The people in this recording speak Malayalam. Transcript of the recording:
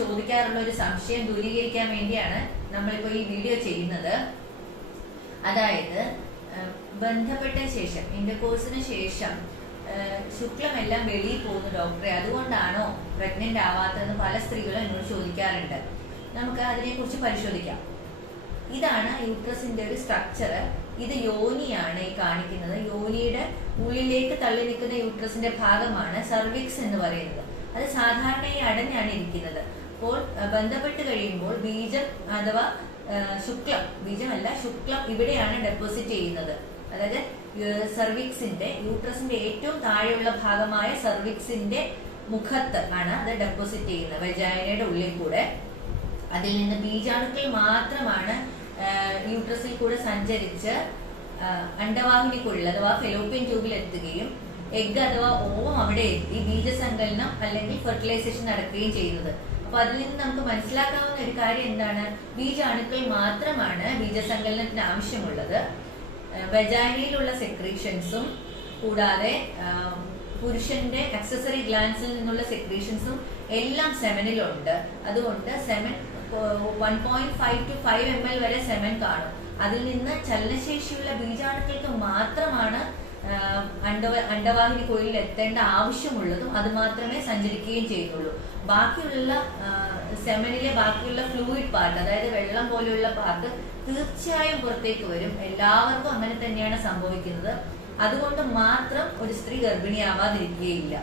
ചോദിക്കാറുള്ള ഒരു സംശയം ദൂരീകരിക്കാൻ വേണ്ടിയാണ് നമ്മളിപ്പോ ഈ വീഡിയോ ചെയ്യുന്നത്. അതായത് ബന്ധപ്പെട്ട ശേഷം ഇന്റർകോഴ്സിന് ശേഷം ശുക്ലമെല്ലാം വെളിയിൽ പോകുന്നു ഡോക്ടറെ അതുകൊണ്ടാണോ പ്രഗ്നന്റ് ആവാത്തതെന്ന് പല സ്ത്രീകളും എന്നോട് ചോദിക്കാറുണ്ട്. നമുക്ക് അതിനെക്കുറിച്ച് പരിശോധിക്കാം. ഇതാണ് യൂട്രസിന്റെ ഒരു സ്ട്രക്ചർ ഇത് യോനിയാണ് ഈ കാണിക്കുന്നത്. യോനിയുടെ ഉള്ളിലേക്ക് തള്ളി നിൽക്കുന്ന യൂട്രസിന്റെ ഭാഗമാണ് സർവിക്സ് എന്ന് പറയുന്നത്. അത് സാധാരണയായി അടഞ്ഞാണ് ഇരിക്കുന്നത്. അപ്പോൾ അഹ് ബന്ധപ്പെട്ട് കഴിയുമ്പോൾ ബീജം അഥവാ ശുക്ലം ബീജമല്ല ശുക്ലം ഇവിടെയാണ് ഡെപ്പോസിറ്റ് ചെയ്യുന്നത്. അതായത് സർവിക്സിന്റെ യൂട്രസിന്റെ ഏറ്റവും താഴെയുള്ള ഭാഗമായ സർവിക്സിന്റെ മുഖത്ത് ആണ് അത് ഡെപ്പോസിറ്റ് ചെയ്യുന്നത് വെജായനയുടെ ഉള്ളിൽ കൂടെ. അതിൽ നിന്ന് ബീജാണുക്കൾ മാത്രമാണ് യൂട്രസിൽ കൂടെ സഞ്ചരിച്ച് അണ്ടവാഹിനിക്കുള്ളിൽ അഥവാ ഫെലോപ്യൻ ട്യൂബിൽ എത്തുകയും എഗ് അഥവാ ഓവം അവിടെ എത്തി ബീജസങ്കലനം അല്ലെങ്കിൽ ഫെർട്ടിലൈസേഷൻ നടക്കുകയും ചെയ്യുന്നത്. അപ്പൊ അതിൽ നിന്ന് നമുക്ക് മനസ്സിലാക്കാവുന്ന ഒരു കാര്യം എന്താണ്? ബീജാണുക്കൾ മാത്രമാണ് ബീജസങ്കലനത്തിന് ആവശ്യമുള്ളത്. വെജാനയിലുള്ള സെക്രീഷൻസും കൂടാതെ പുരുഷന്റെ അക്സസറി ഗ്ലാൻസിൽ നിന്നുള്ള സെക്രീഷൻസും എല്ലാം സെമനിലുണ്ട് അതുകൊണ്ട് semen one point five two five M L വരെ സെമൻ കാണും. അതിൽ നിന്ന് ചലനശേഷിയുള്ള ബീജാണുക്കൾക്ക് മാത്രമാണ് അണ്ടവ അണ്ടവാഹിനി കോയിലിൽ എത്തേണ്ട ആവശ്യമുള്ളതും അത് മാത്രമേ സഞ്ചരിക്കുകയും ചെയ്യുന്നുള്ളൂ ബാക്കിയുള്ള സെമനിലെ ബാക്കിയുള്ള ഫ്ലൂയിഡ് പാർട്ട് അതായത് വെള്ളം പോലെയുള്ള പാർട്ട് തീർച്ചയായും പുറത്തേക്ക് വരും. എല്ലാവർക്കും അങ്ങനെ തന്നെയാണ് സംഭവിക്കുന്നത്. അതുകൊണ്ട് മാത്രം ഒരു സ്ത്രീ ഗർഭിണിയാവാതിരിക്കുകയില്ല.